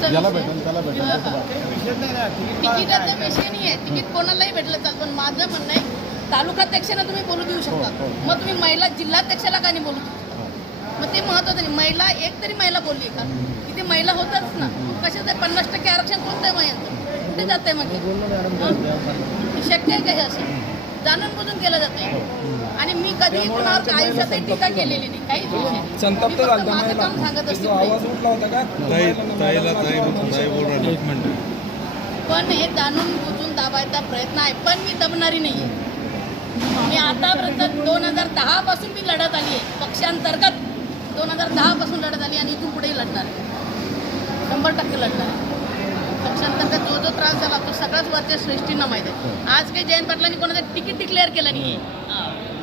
ज्याला भेटेल त्याला भेटेल तिकिटाचा विषय नाही आहे तिकीट कोणालाही भेटलं चाल पण माझं म्हणणं आहे तालुकाध्यक्षांना तुम्ही बोलू देऊ शकता. हो, हो. मग तुम्ही महिला जिल्हाध्यक्षाला का नाही बोलू हो. मग ते महत्वाचं नाही. महिला एक तरी महिला बोलली का? इथे महिला होतच ना. कसे आहे? पन्नास टक्के आरक्षण कोणतं महिला कुठे जात आहे मग शक्य आहे का हे असं? जाणून बुजून केलं जातं आणि मी कुणावर आयुष्यात टीका केलेली नाही. काहीच नाही. संतप्त माझं काम सांगत असते जो आवाज उठला होता का? ताई ताईला ताई ताई बोल राहिली. एक मिनिट. पण हे जाणून बुजून दाबायचा प्रयत्न आहे. पण मी दबणारी नाही आहे मी आतापर्यंत दोन हजार दहा पासून मी लढत आली आहे. पक्षांतर्गत दोन हजार दहा पासून लढत आली आणि इथून पुढेही लढणार आहे. शंभर टक्के लढणार आहे. पक्षांतर्गत जो जो त्रास झाला तो सगळ्याच वरच्या श्रेष्ठींना माहीत आहे. आज काही जयंत पाटलांनी कोणाचं तिकीट डिक्लेअर केलं नाही. आहे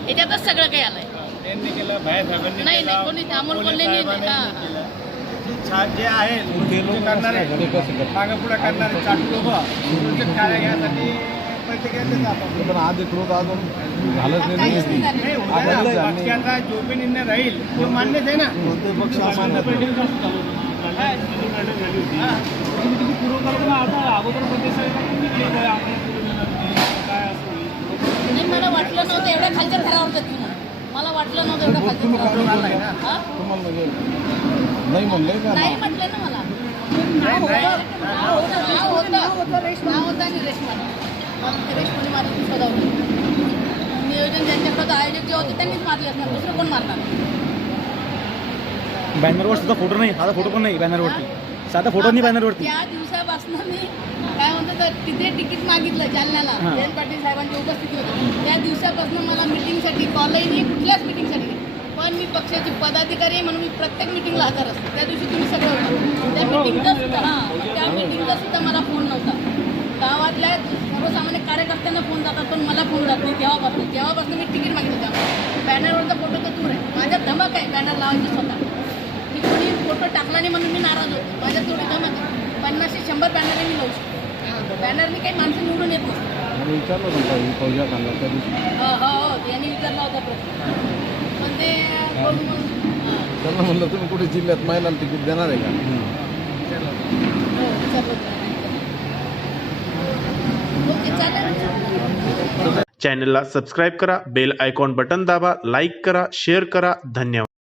याच्यातच सगळं काही आलंय त्यांनी केलं बाहेर साहेबांनी नाही नाही कोणी अमोल कोल्हे कोल्हेंनी साहेबांनी हाँ केलं. जे आहे करणारे मागे पुढे करणारे चाटू लोक प्रोजेक्ट कार्य घ्यायसाठी पैसे घ्यायचे जातात पण अधिकृत अजून झालंच नाही ना. नाही. पक्षाचा जो बी निर्णय राहील तो मान्यच आहे ना कोणते पक्ष अमान्य नाही मला वाटलं नव्हतं. हा? म्हणजे नाही म्हणले का? नाही म्हटलं ना मला. नियोजन ज्यांच्याकडे आयोजक जे होते त्यांनीच मारले असणार दुसरं कोण मारणार? बॅनरवर सुद्धा फोटो नाही साधा फोटो पण नाही बॅनरवरती. साधा फोटो नाही बॅनरवरती त्या दिवसापासून मी काय म्हणतो तर तिथे तिकीट मागितलं जालन्याला. हां. जयंत पाटील साहेबांची उपस्थिती होती. त्या दिवसापासून मला मिटिंगसाठी कॉलही नाही कुठल्याच मिटिंगसाठी नाही. पण मी पक्षाची पदाधिकारी आहे म्हणून मी प्रत्येक मिटिंगला हजर असते. त्या दिवशी तुम्ही सगळं होता. त्या मिटिंगचा सुद्धा हां त्या मिटिंगचा सुद्धा मला फोन नव्हता. गावातल्या सर्वसामान्य कार्यकर्त्यांना फोन जातात पण मला फोन जात नाही. तेव्हापासून तेव्हापासून मी तिकीट मागितलं. तेव्हा बॅनरवरचा फोटो तर दूर आहे. माझ्या धमक आहे बॅनर लावायची स्वतः. फोटो टाकला नाही म्हणून मी नाराज होतो. माझ्यात थोडी आहे पन्नासशे शंभर बॅनर मी लावू शकतो बॅनरनी काही माणसं निवडून येत आणि विचारलं हो हो हो. यांनी विचारला होता प्रश्न. पण ते हां. त्यांना म्हणलं तुम्ही कुठे जिल्ह्यात महिलांना तिकीट देणार आहे का? हो. चॅनलला सबस्क्राईब करा बेल आयकॉन बटन दाबा लाईक करा शेअर करा. धन्यवाद.